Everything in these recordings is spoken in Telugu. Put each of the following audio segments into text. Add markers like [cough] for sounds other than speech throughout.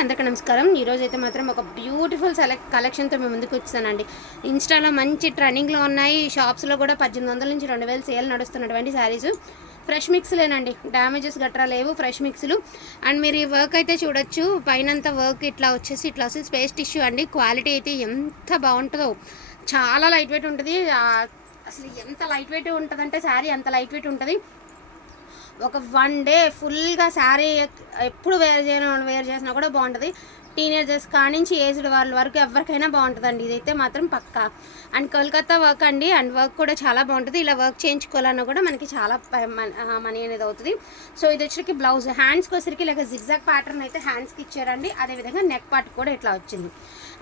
అందరికీ నమస్కారం. ఈరోజు అయితే మాత్రం ఒక బ్యూటిఫుల్ సెలెక్ట్ కలెక్షన్తో మేము ముందుకు వచ్చానండి ఇన్స్టాలో మంచి ట్రెండింగ్లో ఉన్నాయి. షాప్స్లో కూడా పద్దెనిమిది వందల నుంచి రెండు వేలు సేల్ నడుస్తున్నటువంటి శారీస్. ఫ్రెష్ మిక్స్లేనండి. డ్యామేజెస్ గట్రా లేవు ఫ్రెష్ మిక్స్లు. అండ్ మీరు ఈ వర్క్ అయితే చూడొచ్చు. పైనంత వర్క్ ఇట్లా వచ్చేసి ఇట్లా వచ్చేసి స్పేస్ టిష్యూ అండి. క్వాలిటీ అయితే ఎంత బాగుంటుందో. చాలా లైట్ వెయిట్ ఉంటుంది. అసలు ఎంత లైట్ వెయిట్ ఉంటుందంటే శారీ అంత లైట్ వెయిట్ ఉంటుంది. ఒక వన్ డే ఫుల్గా శారీ ఎప్పుడు వేర్ చేయడం వేర్ చేసినా కూడా బాగుంటుంది. టీనేజర్స్ కానించి ఏజ్డ్ వాళ్ళ వరకు ఎవరికైనా బాగుంటుందండి. ఇదైతే మాత్రం పక్కా. అండ్ కోల్కతా వర్క్ అండి. అండ్ వర్క్ కూడా చాలా బాగుంటుంది. ఇలా వర్క్ చేయించుకోవాలన్నా కూడా మనకి చాలా మనీ అనేది అవుతుంది. సో ఇది వచ్చరికి బ్లౌజ్. హ్యాండ్స్కి వచ్చరికి ఇలాగ జిగ్జాగ్ ప్యాటర్న్ అయితే హ్యాండ్స్కి ఇచ్చారండి. అదేవిధంగా నెక్ పార్ట్ కూడా ఇట్లా వచ్చింది.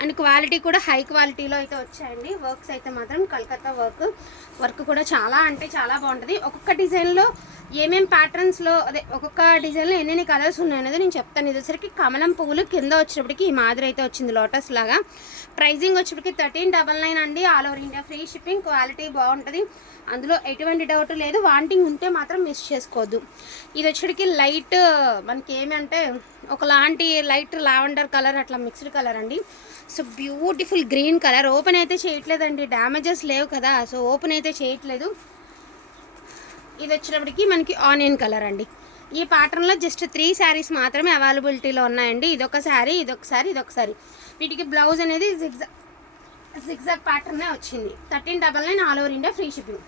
అండ్ క్వాలిటీ కూడా హై క్వాలిటీలో అయితే వచ్చాయండి. వర్క్స్ అయితే మాత్రం కలకత్తా వర్క్. వర్క్ కూడా చాలా అంటే చాలా బాగుంటుంది. ఒక్కొక్క డిజైన్లో ఏమేమి ప్యాటర్న్స్లో అదే ఒక్కొక్క డిజైన్లో ఎన్నెన్ని కలర్స్ ఉన్నాయనేది నేను చెప్తాను. ఇది వచ్చరికి కమలం పువ్వులు కింద వచ్చిన వచ్చేప్పటికి ఈ మాదిరి అయితే వచ్చింది లోటస్ లాగా. ప్రైజింగ్ వచ్చేటప్పటికి థర్టీన్ డబల్ నైన్ అండి. All over India free shipping quality బాగుంటుంది. అందులో ఎటువంటి డౌట్ లేదు. వాంటింగ్ ఉంటే మాత్రం మిస్ చేసుకోవద్దు. ఇది వచ్చేటికి లైట్ మనకి ఏమంటే ఒకలాంటి లైట్ లావెండర్ కలర్ అట్లా మిక్స్డ్ కలర్ అండి. So beautiful green colour. Open అయితే చేయట్లేదండి. డ్యామేజెస్ లేవు కదా. సో ఓపెన్ అయితే చేయట్లేదు. ఇది వచ్చేటప్పటికి మనకి ఆనియన్ కలర్ అండి. ఈ ప్యాటర్న్లో జస్ట్ త్రీ శారీస్ మాత్రమే అవైలబిలిటీలో ఉన్నాయండి. ఇదొక శారీ ఇదొక శారీ ఇదొక శారీ వీటికి బ్లౌజ్ అనేది జిగ్జాగ్ జిగ్జాగ్ ప్యాటర్నే వచ్చింది. Thirteen double nine all over India free shipping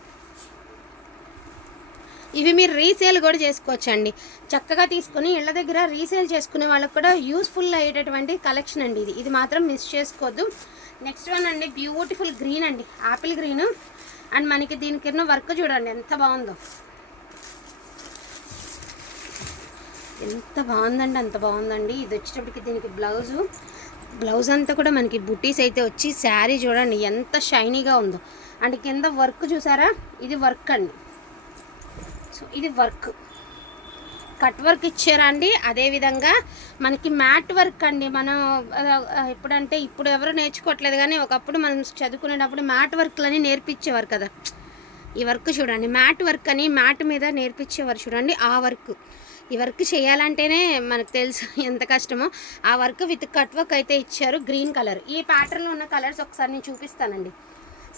ఇవి మీరు రీసేల్ కూడా చేసుకోవచ్చండి. చక్కగా తీసుకొని ఇళ్ళ దగ్గర రీసేల్ చేసుకునే వాళ్ళకి కూడా యూస్ఫుల్ అయ్యేటటువంటి కలెక్షన్ అండి ఇది. ఇది మాత్రం మిస్ చేసుకోవద్దు. నెక్స్ట్ వన్ అండి బ్యూటిఫుల్ గ్రీన్ అండి. ఆపిల్ గ్రీన్ అండ్ మనకి దీని కింద వర్క్ చూడండి ఎంత బాగుందో. ఎంత బాగుందండి అంత బాగుందండి. ఇది వచ్చేటప్పటికి దీనికి బ్లౌజు. బ్లౌజ్ అంతా కూడా మనకి బుటీస్ అయితే వచ్చి శారీ చూడండి ఎంత షైనీగా ఉందో. అండ్ కింద వర్క్ చూసారా? ఇది వర్క్ అండి. సో ఇది వర్క్. కట్ వర్క్ ఇచ్చారా అండి అదేవిధంగా మనకి మ్యాట్ వర్క్ అండి. మనం ఎప్పుడంటే ఇప్పుడు ఎవరు నేర్చుకోవట్లేదు కానీ ఒకప్పుడు మనం చదువుకునేటప్పుడు మ్యాట్ వర్క్లని నేర్పించేవారు కదా. ఈ వర్క్ చూడండి మ్యాట్ వర్క్ అని మ్యాట్ మీద నేర్పించేవారు చూడండి ఆ వర్క్. ఈ వర్క్ చేయాలంటేనే మనకు తెలుసు [laughs] ఎంత కష్టమో. ఆ వర్క్ విత్ కట్ వర్క్ అయితే ఇచ్చారు గ్రీన్ కలర్. ఈ ప్యాటర్న్లో ఉన్న కలర్స్ ఒకసారి నేను చూపిస్తానండి.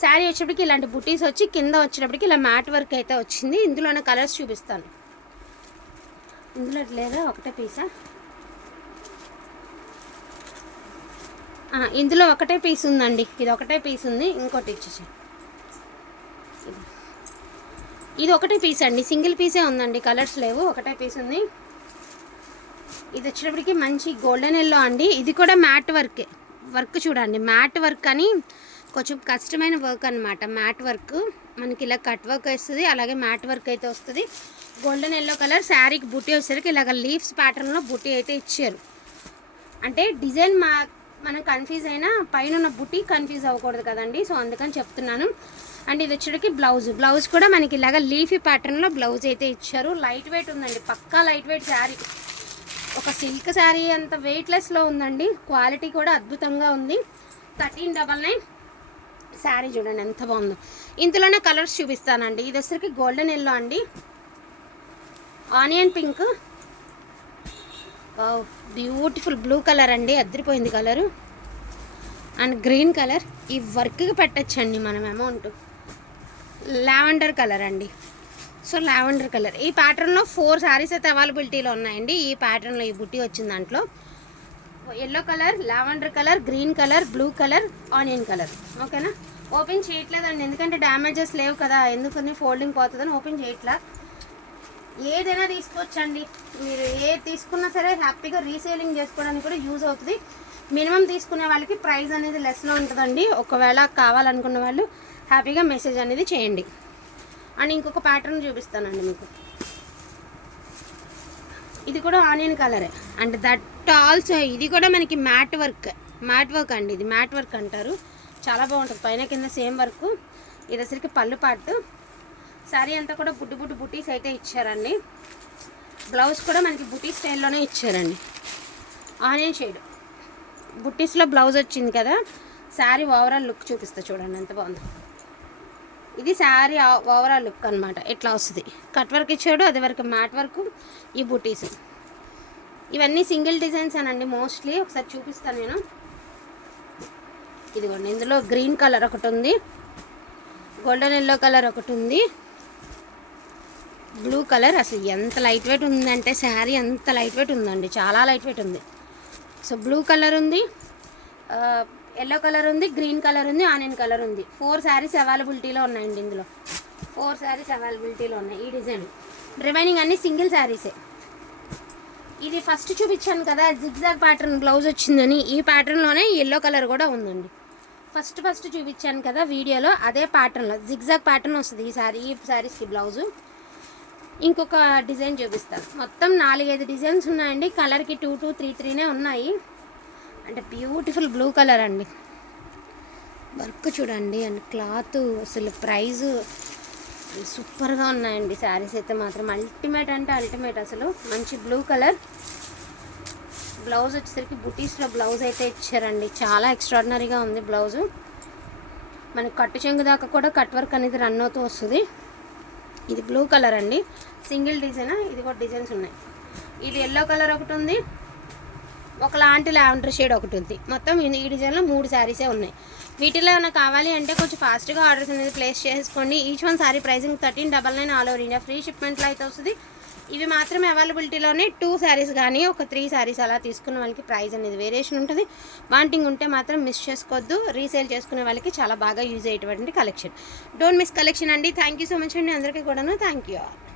శారీ వచ్చేప్పటికి ఇలాంటి బుటీస్ వచ్చి కింద వచ్చేటప్పటికి ఇలా మ్యాట్ వర్క్ అయితే వచ్చింది. ఇందులో ఉన్న కలర్స్ చూపిస్తాను. ఇందులో లేదా ఒకటే పీసా ఇందులో ఒకటే పీస్ ఉందండి. ఇది ఒకటే పీస్ ఉంది. ఇంకోటి ఇచ్చేసాను ఇది ఒకటే పీస్ అండి. సింగిల్ పీసే ఉందండి. కలర్స్ లేవు. ఒకటే పీస్ ఉంది. ఇది వచ్చేటప్పటికి మంచి గోల్డెన్ ఎల్లో అండి. ఇది కూడా మ్యాట్ వర్కే వర్క్ చూడండి. మ్యాట్ వర్క్ అని కొంచెం కష్టమైన వర్క్ అనమాట మ్యాట్ వర్క్ మనకి ఇలా కట్ వర్క్ వస్తుంది. అలాగే మ్యాట్ వర్క్ అయితే వస్తుంది. గోల్డెన్ ఎల్లో కలర్ శారీకి బుట్టి వచ్చేసరికి ఇలాగ లీవ్స్ ప్యాటర్న్లో బుట్టి అయితే ఇచ్చారు. అంటే డిజైన్ మా మనం కన్ఫ్యూజ్ అయినా పైన ఉన్న బుట్టి కన్ఫ్యూజ్ అవ్వకూడదు కదండి. సో అందుకని చెప్తున్నాను. అండ్ ఇది వచ్చేటికి బ్లౌజ్ బ్లౌజ్ కూడా మనకి ఇలాగ లీఫీ ప్యాటర్న్లో బ్లౌజ్ అయితే ఇచ్చారు. లైట్ వెయిట్ ఉందండి. పక్కా లైట్ వెయిట్ శారీ ఒక సిల్క్ శారీ అంత వెయిట్లెస్లో ఉందండి. క్వాలిటీ కూడా అద్భుతంగా ఉంది. థర్టీన్ డబల్ నైన్ శారీ చూడండి ఎంత బాగుందో. ఇందులోనే కలర్స్ చూపిస్తానండి. ఇది వచ్చరికి గోల్డెన్ ఎల్లో అండి. Onion pink beautiful blue colour అండి అద్దరిపోయింది కలరు. అండ్ గ్రీన్ కలర్ ఈ వర్క్కి పెట్టచ్చండి మనం అమౌంట్ లావెండర్ కలర్ అండి. So lavender colour. ఈ ప్యాటర్న్లో ఫోర్ శారీస్ అయితే అవైలబిలిటీలో ఉన్నాయండి. ఈ ప్యాటర్న్లో ఈ బుట్టి వచ్చిన దాంట్లో. Yellow colour lavender colour green colour blue colour onion colour. ఓకేనా? ఓపెన్ చేయట్లేదండి. ఎందుకంటే డ్యామేజెస్ లేవు కదా. ఎందుకని ఫోల్డింగ్ పోతుందని ఓపెన్ చేయట్లేదు ఏదైనా తీసుకోవచ్చండి. మీరు ఏది తీసుకున్నా సరే హ్యాపీగా రీసేలింగ్ చేసుకోవడానికి కూడా యూజ్ అవుతుంది. మినిమం తీసుకునే వాళ్ళకి ప్రైస్ అనేది లెస్లో ఉంటుందండి. ఒకవేళ కావాలనుకున్న వాళ్ళు హ్యాపీగా మెసేజ్ అనేది చేయండి. అండ్ ఇంకొక ప్యాటర్న్ చూపిస్తానండి మీకు. ఇది కూడా ఆనియన్ కలరే అండ్ దట్ ఆల్సో ఇది కూడా మనకి మ్యాట్ వర్క్ మ్యాట్ వర్క్ అండి. ఇది మ్యాట్ వర్క్ అంటారు. చాలా బాగుంటుంది. పైన కింద సేమ్ వర్క్ ఇది అసలుకి పళ్ళు పాటు శారీ అంతా కూడా బుడ్డు బుడ్డు బుటీస్ అయితే ఇచ్చారండి. బ్లౌజ్ కూడా మనకి బుటీ స్టైల్లోనే ఇచ్చారండి. Onion shade. బుట్టీస్లో బ్లౌజ్ వచ్చింది కదా శారీ ఓవరాల్ లుక్ చూపిస్తా చూడండి ఎంత బాగుందో. ఇది శారీ ఓవరాల్ లుక్ అనమాట ఎట్లా వస్తుంది. కట్ వర్క్ ఇచ్చాడు అది వరకు మ్యాట్ వర్క్ ఈ బుటీస్. ఇవన్నీ సింగిల్ డిజైన్స్ అనండి మోస్ట్లీ ఒకసారి చూపిస్తాను నేను. ఇదిగోండి ఇందులో గ్రీన్ కలర్ ఒకటి ఉంది గోల్డెన్ ఎల్లో కలర్ ఒకటి ఉంది. బ్లూ కలర్ అసలు ఎంత లైట్ వెయిట్ ఉందంటే శారీ ఎంత లైట్ వెయిట్ ఉందండి. చాలా లైట్ వెయిట్ ఉంది. సో బ్లూ కలర్ ఉంది ఎల్లో కలర్ ఉంది గ్రీన్ కలర్ ఉంది ఆనియన్ కలర్ ఉంది. ఫోర్ శారీస్ అవైలబిలిటీలో ఉన్నాయండి ఇందులో. ఫోర్ శారీస్ అవైలబిలిటీలో ఉన్నాయి ఈ డిజైన్. రిమైనింగ్ అన్ని సింగిల్ శారీసే. ఇది ఫస్ట్ చూపించాను కదా జిగ్జాగ్ ప్యాటర్న్ బ్లౌజ్ వచ్చిందని. ఈ ప్యాటర్న్లోనే ఎల్లో కలర్ కూడా ఉందండి. ఫస్ట్ ఫస్ట్ చూపించాను కదా వీడియోలో అదే ప్యాటర్న్లో జిగ్జాగ్ ప్యాటర్న్ వస్తుంది ఈ సారీ ఈ శారీస్కి బ్లౌజు. ఇంకొక డిజైన్ చూపిస్తాను మొత్తం నాలుగైదు డిజైన్స్ ఉన్నాయండి. కలర్కి టూ టూ త్రీ త్రీనే ఉన్నాయి. అంటే బ్యూటిఫుల్ బ్లూ కలర్ అండి. వర్క్ చూడండి. అండ్ క్లాత్ అసలు ప్రైజ్ సూపర్గా ఉన్నాయండి. శారీస్ అయితే మాత్రం అల్టిమేట్ అంటే అల్టిమేట్ అసలు. మంచి బ్లూ కలర్ బ్లౌజ్ వచ్చేసరికి బుటీస్లో బ్లౌజ్ అయితే ఇచ్చారండి. చాలా ఎక్స్ట్రాడినరీగా ఉంది బ్లౌజు మనకి కట్టు చెంగు దాకా కూడా కట్ వర్క్ అనేది రన్ అవుతూ వస్తుంది. ఇది బ్లూ కలర్ అండి. సింగిల్ డిజైన్ ఇది కూడా డిజైన్స్ ఉన్నాయి. ఇది ఎల్లో కలర్ ఒకటి ఉంది. ఒకలాంటి లావెండర్ షేడ్ ఒకటి ఉంది. మొత్తం ఈ డిజైన్లో మూడు శారీసే ఉన్నాయి. వీటిలో ఏమైనా కావాలి అంటే కొంచెం ఫాస్ట్గా ఆర్డర్స్ అనేది ప్లేస్ చేసుకోండి. Each one sari pricing thirteen double nine all over India free షిప్మెంట్లో అయితే వస్తుంది. ఇవి మాత్రమే అవైలబిలిటీలోనే టూ శారీస్ కానీ ఒక త్రీ శారీస్ అలా తీసుకున్న వాళ్ళకి ప్రైస్ అనేది వేరియేషన్ ఉంటుంది. వాంటింగ్ ఉంటే మాత్రం మిస్ చేసుకోవద్దు. రీసేల్ చేసుకునే వాళ్ళకి చాలా బాగా యూజ్ అయ్యేటువంటి కలెక్షన్ డోంట్ మిస్ కలెక్షన్ అండి. థ్యాంక్ యూ సో మచ్ అండి. అందరికీ కూడాను. Thank you all